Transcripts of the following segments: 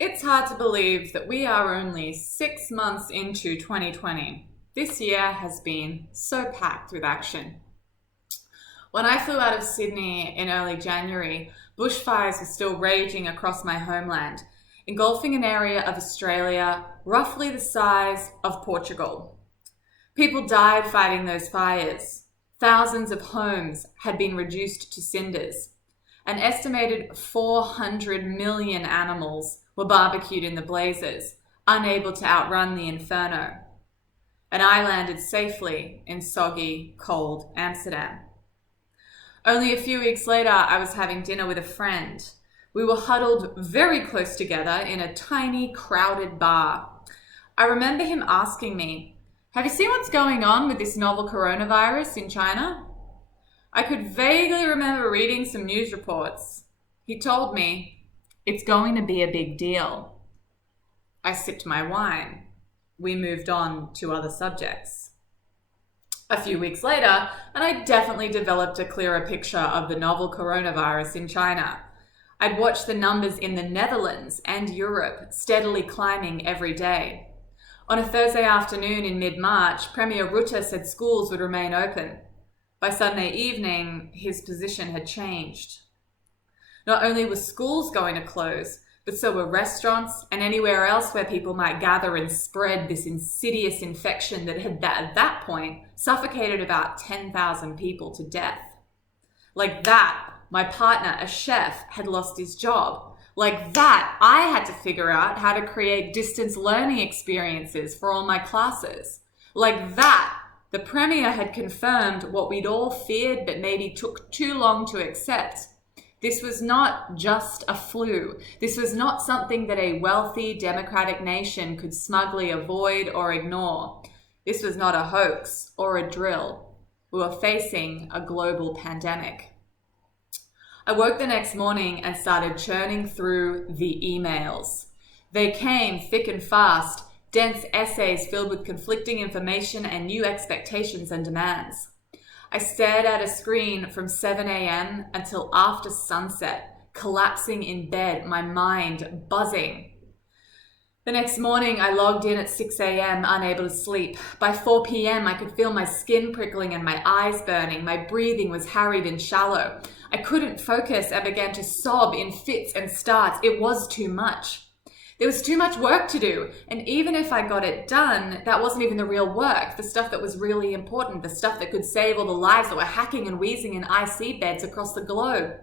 It's hard to believe that we are only 6 months into 2020. This year has been so packed with action. When I flew out of Sydney in early January, bushfires were still raging across my homeland, engulfing an area of Australia roughly the size of Portugal. People died fighting those fires. Thousands of homes had been reduced to cinders. An estimated 400 million animals were barbecued in the blazes, unable to outrun the inferno. And I landed safely in soggy, cold Amsterdam. Only a few weeks later, I was having dinner with a friend. We were huddled very close together in a tiny, crowded bar. I remember him asking me, "Have you seen what's going on with this novel coronavirus in China?" I could vaguely remember reading some news reports. He told me, "It's going to be a big deal." I sipped my wine. We moved on to other subjects. A few weeks later, and I definitely developed a clearer picture of the novel coronavirus in China. I'd watched the numbers in the Netherlands and Europe steadily climbing every day. On a Thursday afternoon in mid-March, Premier Rutte said schools would remain open. By Sunday evening, his position had changed. Not only were schools going to close, but so were restaurants and anywhere else where people might gather and spread this insidious infection that had, at that point, suffocated about 10,000 people to death. Like that, my partner, a chef, had lost his job. Like that, I had to figure out how to create distance learning experiences for all my classes. Like that, the Premier had confirmed what we'd all feared but maybe took too long to accept. This was not just a flu. This was not something that a wealthy, democratic nation could smugly avoid or ignore. This was not a hoax or a drill. We were facing a global pandemic. I woke the next morning and started churning through the emails. They came thick and fast, dense essays filled with conflicting information and new expectations and demands. I stared at a screen from 7 a.m. until after sunset, collapsing in bed, my mind buzzing. The next morning, I logged in at 6 a.m., unable to sleep. By 4 p.m., I could feel my skin prickling and my eyes burning. My breathing was harried and shallow. I couldn't focus and began to sob in fits and starts. It was too much. There was too much work to do, and even if I got it done, that wasn't even the real work, the stuff that was really important, the stuff that could save all the lives that were hacking and wheezing in IC beds across the globe.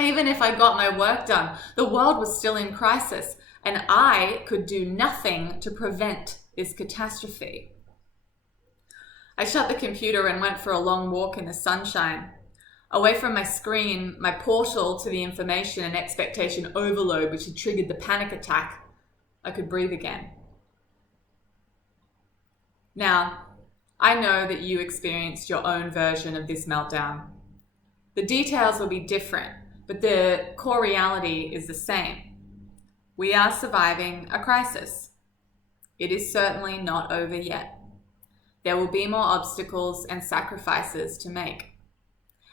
Even if I got my work done, the world was still in crisis, and I could do nothing to prevent this catastrophe. I shut the computer and went for a long walk in the sunshine. Away from my screen, my portal to the information and expectation overload which had triggered the panic attack, I could breathe again. Now, I know that you experienced your own version of this meltdown. The details will be different, but the core reality is the same. We are surviving a crisis. It is certainly not over yet. There will be more obstacles and sacrifices to make.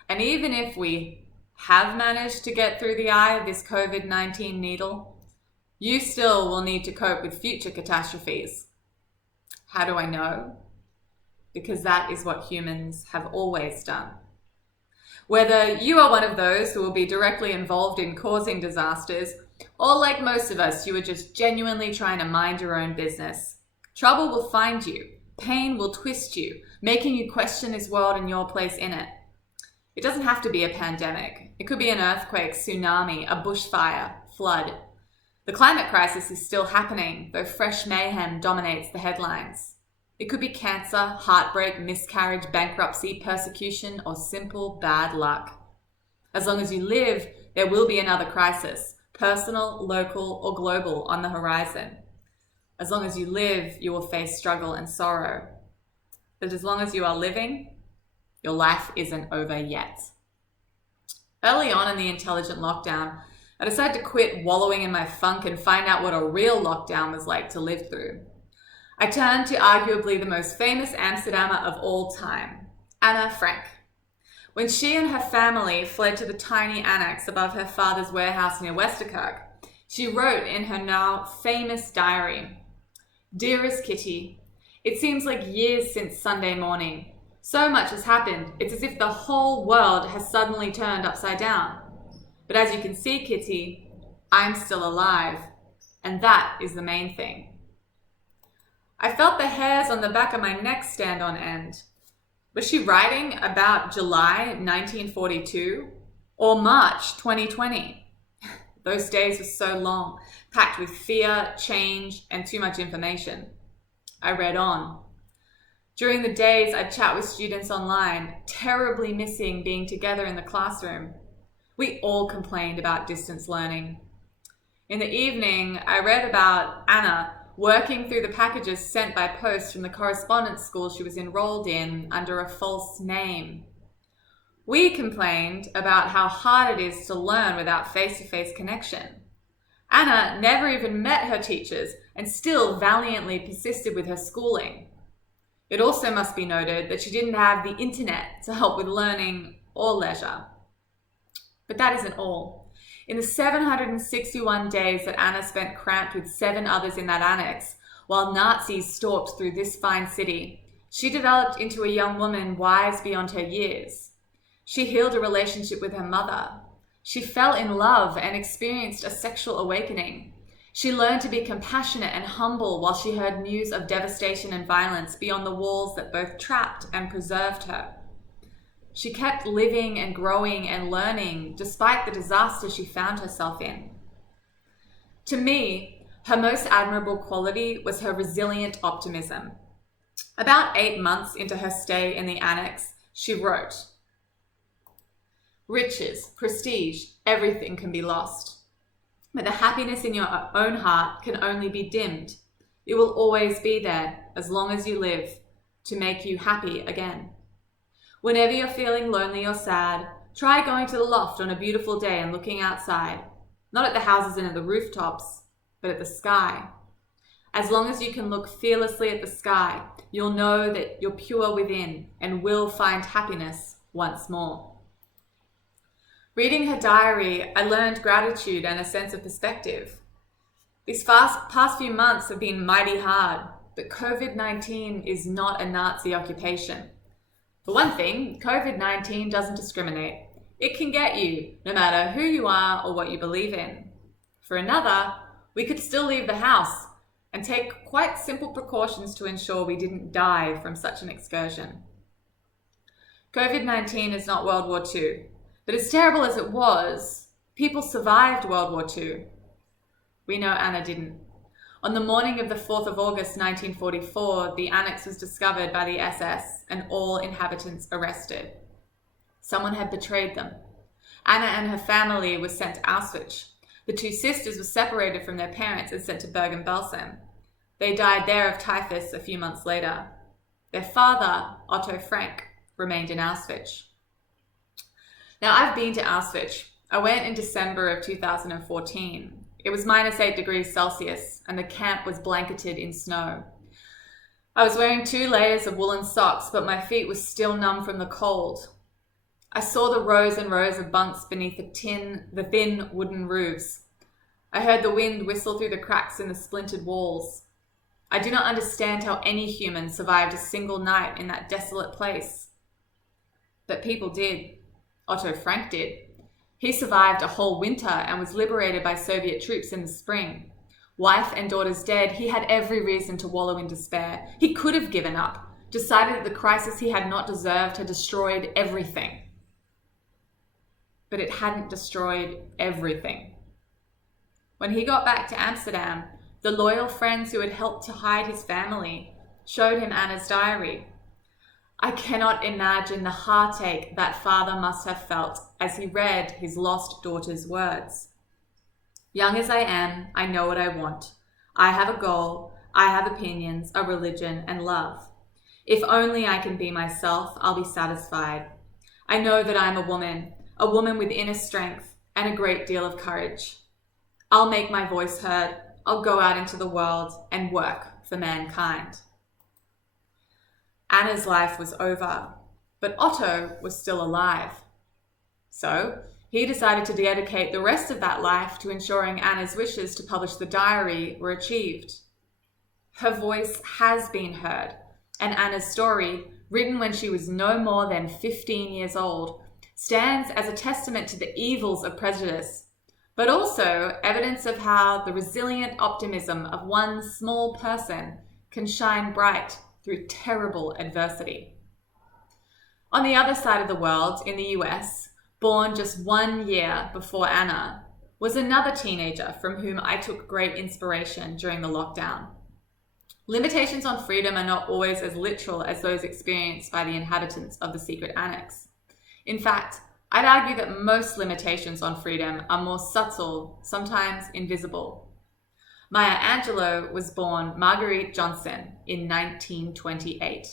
And even if we have managed to get through the eye of this COVID-19 needle, you still will need to cope with future catastrophes. How do I know? Because that is what humans have always done. Whether you are one of those who will be directly involved in causing disasters, or like most of us, you are just genuinely trying to mind your own business, trouble will find you, pain will twist you, making you question this world and your place in it. It doesn't have to be a pandemic. It could be an earthquake, tsunami, a bushfire, flood. The climate crisis is still happening, though fresh mayhem dominates the headlines. It could be cancer, heartbreak, miscarriage, bankruptcy, persecution, or simple bad luck. As long as you live, there will be another crisis, personal, local, or global, on the horizon. As long as you live, you will face struggle and sorrow. But as long as you are living, your life isn't over yet. Early on in the intelligent lockdown, I decided to quit wallowing in my funk and find out what a real lockdown was like to live through. I turned to arguably the most famous Amsterdammer of all time, Anna Frank. When she and her family fled to the tiny annex above her father's warehouse near Westerkerk, She wrote in her now famous diary, "Dearest Kitty, it seems like years since Sunday morning. So much has happened, it's as if the whole world has suddenly turned upside down. But as you can see, Kitty, I'm still alive, and that is the main thing." I felt the hairs on the back of my neck stand on end. Was she writing about July 1942 or March 2020? Those days were so long, packed with fear, change, and too much information. I read on. During the days, I'd chat with students online, terribly missing being together in the classroom. We all complained about distance learning. In the evening, I read about Anna working through the packages sent by post from the correspondence school she was enrolled in under a false name. We complained about how hard it is to learn without face-to-face connection. Anna never even met her teachers and still valiantly persisted with her schooling. It also must be noted that she didn't have the internet to help with learning or leisure. But that isn't all. In the 761 days that Anna spent cramped with 7 others in that annex, while Nazis stalked through this fine city, she developed into a young woman wise beyond her years. She healed a relationship with her mother. She fell in love and experienced a sexual awakening. She learned to be compassionate and humble while she heard news of devastation and violence beyond the walls that both trapped and preserved her. She kept living and growing and learning despite the disaster she found herself in. To me, her most admirable quality was her resilient optimism. About 8 months into her stay in the annex, she wrote, "Riches, prestige, everything can be lost. But the happiness in your own heart can only be dimmed. It will always be there, as long as you live, to make you happy again. Whenever you're feeling lonely or sad, try going to the loft on a beautiful day and looking outside, not at the houses and at the rooftops, but at the sky. As long as you can look fearlessly at the sky, you'll know that you're pure within and will find happiness once more." Reading her diary, I learned gratitude and a sense of perspective. These past few months have been mighty hard, but COVID-19 is not a Nazi occupation. For one thing, COVID-19 doesn't discriminate. It can get you, no matter who you are or what you believe in. For another, we could still leave the house and take quite simple precautions to ensure we didn't die from such an excursion. COVID-19 is not World War II. But as terrible as it was, people survived World War II. We know Anna didn't. On the morning of the 4th of August 1944, the annex was discovered by the SS and all inhabitants arrested. Someone had betrayed them. Anna and her family were sent to Auschwitz. The 2 sisters were separated from their parents and sent to Bergen-Belsen. They died there of typhus a few months later. Their father, Otto Frank, remained in Auschwitz. Now, I've been to Auschwitz. I went in December of 2014. It was -8 degrees Celsius and the camp was blanketed in snow. I was wearing 2 layers of woolen socks, but my feet were still numb from the cold. I saw the rows and rows of bunks beneath the thin wooden roofs. I heard the wind whistle through the cracks in the splintered walls. I do not understand how any human survived a single night in that desolate place. But people did. Otto Frank did. He survived a whole winter and was liberated by Soviet troops in the spring. Wife and daughters dead, he had every reason to wallow in despair. He could have given up, decided that the crisis he had not deserved had destroyed everything. But it hadn't destroyed everything. When he got back to Amsterdam, the loyal friends who had helped to hide his family showed him Anna's diary. I cannot imagine the heartache that father must have felt as he read his lost daughter's words. "Young as I am, I know what I want. I have a goal, I have opinions, a religion, and love. If only I can be myself, I'll be satisfied. I know that I'm a woman with inner strength and a great deal of courage. I'll make my voice heard. I'll go out into the world and work for mankind." Anna's life was over, but Otto was still alive. So He decided to dedicate the rest of that life to ensuring Anna's wishes to publish the diary were achieved. Her voice has been heard, and Anna's story, written when she was no more than 15 years old, stands as a testament to the evils of prejudice, but also evidence of how the resilient optimism of one small person can shine bright through terrible adversity. On the other side of the world, in the US, born just 1 year before Anna, was another teenager from whom I took great inspiration during the lockdown. Limitations on freedom are not always as literal as those experienced by the inhabitants of the secret annex. In fact, I'd argue that most limitations on freedom are more subtle, sometimes invisible. Maya Angelou was born Marguerite Johnson in 1928.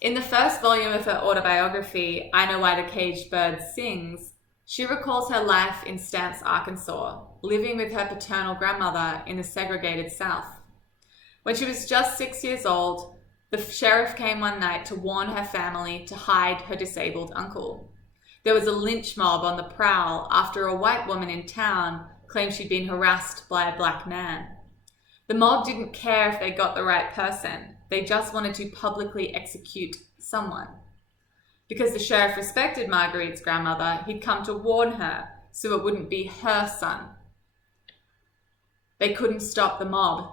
In the first volume of her autobiography, I Know Why the Caged Bird Sings, she recalls her life in Stamps, Arkansas, living with her paternal grandmother in the segregated South. When she was just 6 years old, the sheriff came one night to warn her family to hide her disabled uncle. There was a lynch mob on the prowl after a white woman in town claimed she'd been harassed by a black man. The mob didn't care if they got the right person. They just wanted to publicly execute someone. Because the sheriff respected Marguerite's grandmother, he'd come to warn her so it wouldn't be her son. They couldn't stop the mob.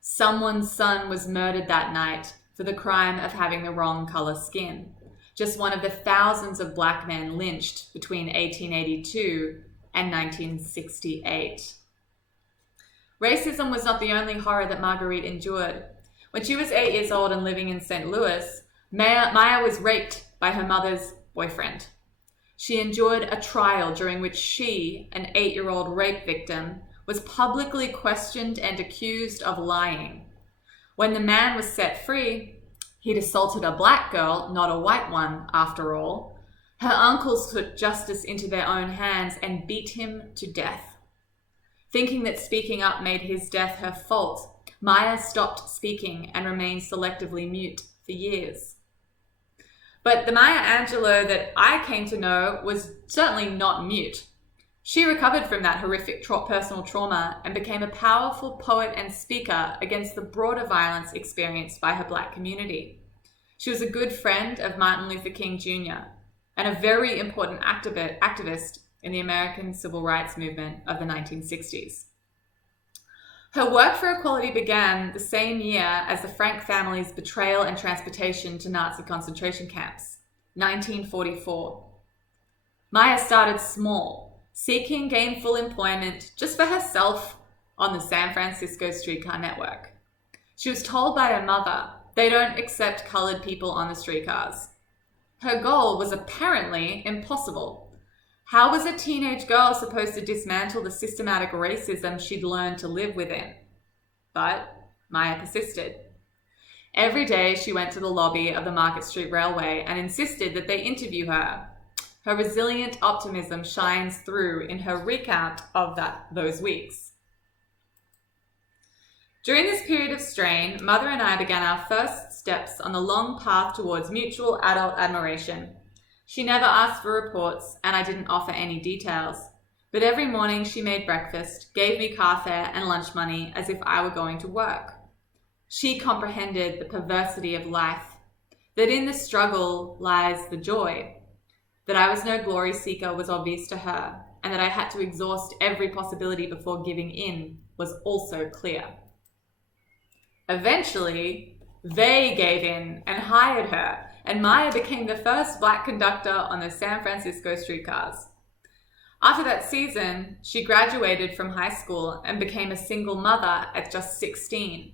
Someone's son was murdered that night for the crime of having the wrong color skin. Just one of the thousands of black men lynched between 1882 and 1968. Racism was not the only horror that Marguerite endured. When she was 8 years old and living in St. Louis, Maya was raped by her mother's boyfriend. She endured a trial during which she, an 8-year-old rape victim, was publicly questioned and accused of lying. When the man was set free, he'd assaulted a black girl, not a white one, after all. Her uncles took justice into their own hands and beat him to death. Thinking that speaking up made his death her fault, Maya stopped speaking and remained selectively mute for years. But the Maya Angelou that I came to know was certainly not mute. She recovered from that horrific personal trauma and became a powerful poet and speaker against the broader violence experienced by her black community. She was a good friend of Martin Luther King Jr. and a very important activist in the American Civil Rights Movement of the 1960s. Her work for equality began the same year as the Frank family's betrayal and transportation to Nazi concentration camps, 1944. Maya started small, seeking gainful employment just for herself on the San Francisco streetcar network. She was told by her mother, they don't accept colored people on the streetcars. Her goal was apparently impossible. How was a teenage girl supposed to dismantle the systematic racism she'd learned to live within? But Maya persisted. Every day she went to the lobby of the Market Street Railway and insisted that they interview her. Her resilient optimism shines through in her recount of those weeks. During this period of strain, Mother and I began our first steps on the long path towards mutual adult admiration. She never asked for reports, and I didn't offer any details. But every morning she made breakfast, gave me car fare and lunch money as if I were going to work. She comprehended the perversity of life, that in the struggle lies the joy. That I was no glory seeker was obvious to her, and that I had to exhaust every possibility before giving in was also clear. Eventually, they gave in and hired her, and Maya became the first black conductor on the San Francisco streetcars. After that season, she graduated from high school and became a single mother at just 16.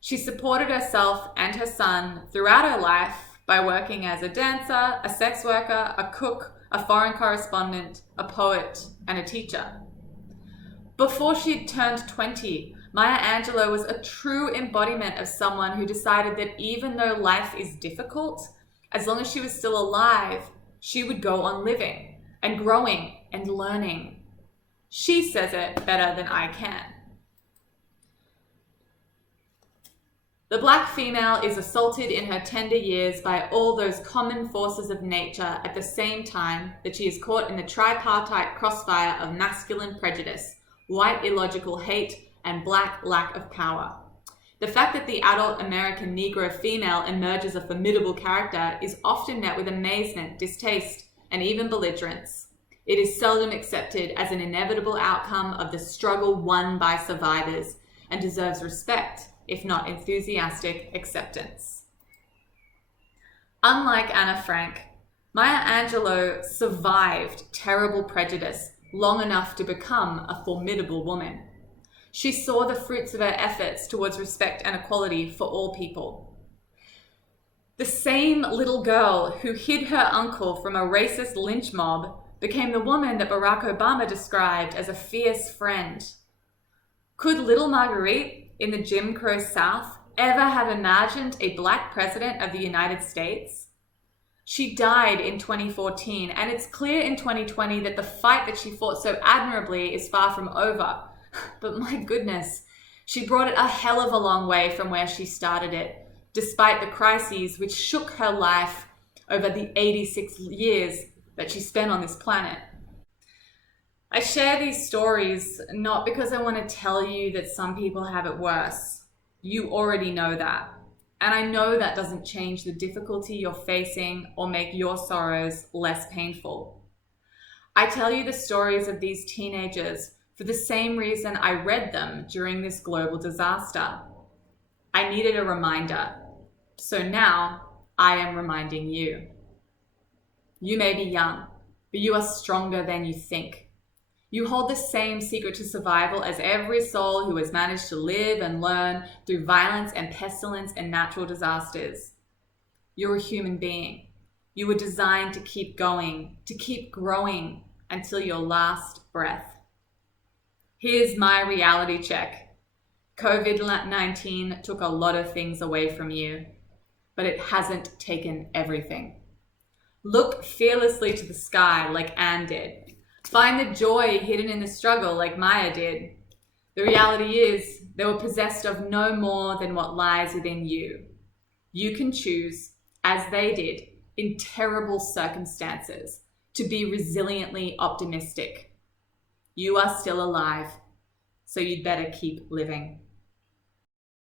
She supported herself and her son throughout her life by working as a dancer, a sex worker, a cook, a foreign correspondent, a poet, and a teacher. Before she'd turned 20, Maya Angelou was a true embodiment of someone who decided that even though life is difficult, as long as she was still alive, she would go on living and growing and learning. She says it better than I can. The black female is assaulted in her tender years by all those common forces of nature at the same time that she is caught in the tripartite crossfire of masculine prejudice, white illogical hate, and black lack of power. The fact that the adult American Negro female emerges a formidable character is often met with amazement, distaste, and even belligerence. It is seldom accepted as an inevitable outcome of the struggle won by survivors and deserves respect, if not enthusiastic acceptance. Unlike Anna Frank, Maya Angelou survived terrible prejudice long enough to become a formidable woman. She saw the fruits of her efforts towards respect and equality for all people. The same little girl who hid her uncle from a racist lynch mob became the woman that Barack Obama described as a fierce friend. Could little Marguerite in the Jim Crow South ever have imagined a black president of the United States? She died in 2014, and it's clear in 2020 that the fight that she fought so admirably is far from over. But my goodness, she brought it a hell of a long way from where she started it, despite the crises which shook her life over the 86 years that she spent on this planet. I share these stories not because I want to tell you that some people have it worse. You already know that. And I know that doesn't change the difficulty you're facing or make your sorrows less painful. I tell you the stories of these teenagers for the same reason I read them during this global disaster. I needed a reminder. So now I am reminding you. You may be young, but you are stronger than you think. You hold the same secret to survival as every soul who has managed to live and learn through violence and pestilence and natural disasters. You're a human being. You were designed to keep going, to keep growing until your last breath. Here's my reality check. COVID-19 took a lot of things away from you, but it hasn't taken everything. Look fearlessly to the sky like Anne did. Find the joy hidden in the struggle like Maya did. The reality is they were possessed of no more than what lies within you. You can choose, as they did, in terrible circumstances, to be resiliently optimistic. You are still alive, so you'd better keep living.